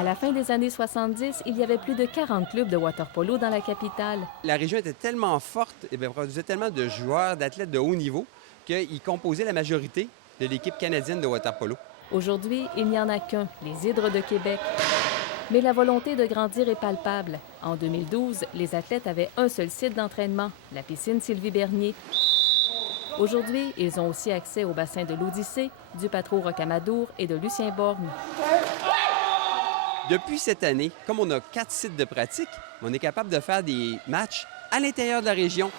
À la fin des années 70, il y avait plus de 40 clubs de water-polo dans la capitale. La région était tellement forte et produisait tellement de joueurs, d'athlètes de haut niveau qu'ils composaient la majorité de l'équipe canadienne de water-polo. Aujourd'hui, il n'y en a qu'un, les Hydres de Québec. Mais la volonté de grandir est palpable. En 2012, les athlètes avaient un seul site d'entraînement, la piscine Sylvie Bernier. Aujourd'hui, ils ont aussi accès au bassin de l'Odyssée, du Patro Rocamadour et de Lucien Borgne. Depuis cette année, comme on a 4 sites de pratique, on est capable de faire des matchs à l'intérieur de la région.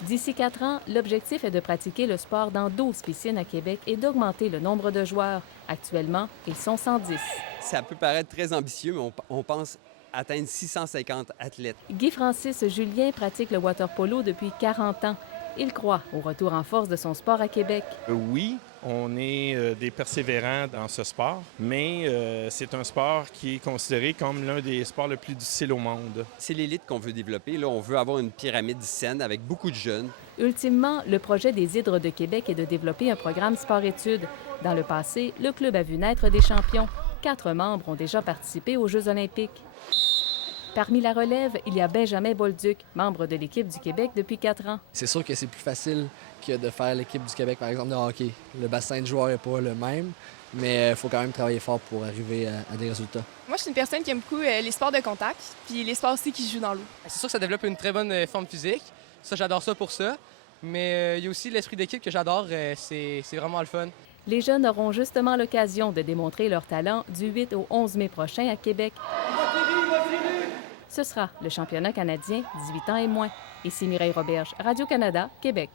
D'ici 4 ans, l'objectif est de pratiquer le sport dans 12 piscines à Québec et d'augmenter le nombre de joueurs. Actuellement, ils sont 110. Ça peut paraître très ambitieux, mais on pense atteindre 650 athlètes. Guy-Francis Julien pratique le water-polo depuis 40 ans. Il croit au retour en force de son sport à Québec. Oui, on est des persévérants dans ce sport, mais c'est un sport qui est considéré comme l'un des sports le plus difficiles au monde. C'est l'élite qu'on veut développer. Là, on veut avoir une pyramide saine avec beaucoup de jeunes. Ultimement, le projet des Hydres de Québec est de développer un programme sport-études. Dans le passé, le club a vu naître des champions. 4 membres ont déjà participé aux Jeux olympiques. Parmi la relève, il y a Benjamin Bolduc, membre de l'équipe du Québec depuis 4 ans. C'est sûr que c'est plus facile que de faire l'équipe du Québec, par exemple, de hockey. Le bassin de joueurs n'est pas le même, mais il faut quand même travailler fort pour arriver à des résultats. Moi, je suis une personne qui aime beaucoup les sports de contact, puis les sports aussi qui se jouent dans l'eau. C'est sûr que ça développe une très bonne forme physique. Ça, j'adore ça pour ça. Mais il y a aussi l'esprit d'équipe que j'adore. C'est vraiment le fun. Les jeunes auront justement l'occasion de démontrer leur talent du 8 au 11 mai prochain à Québec. Ce sera le championnat canadien 18 ans et moins. Ici Mireille Roberge, Radio-Canada, Québec.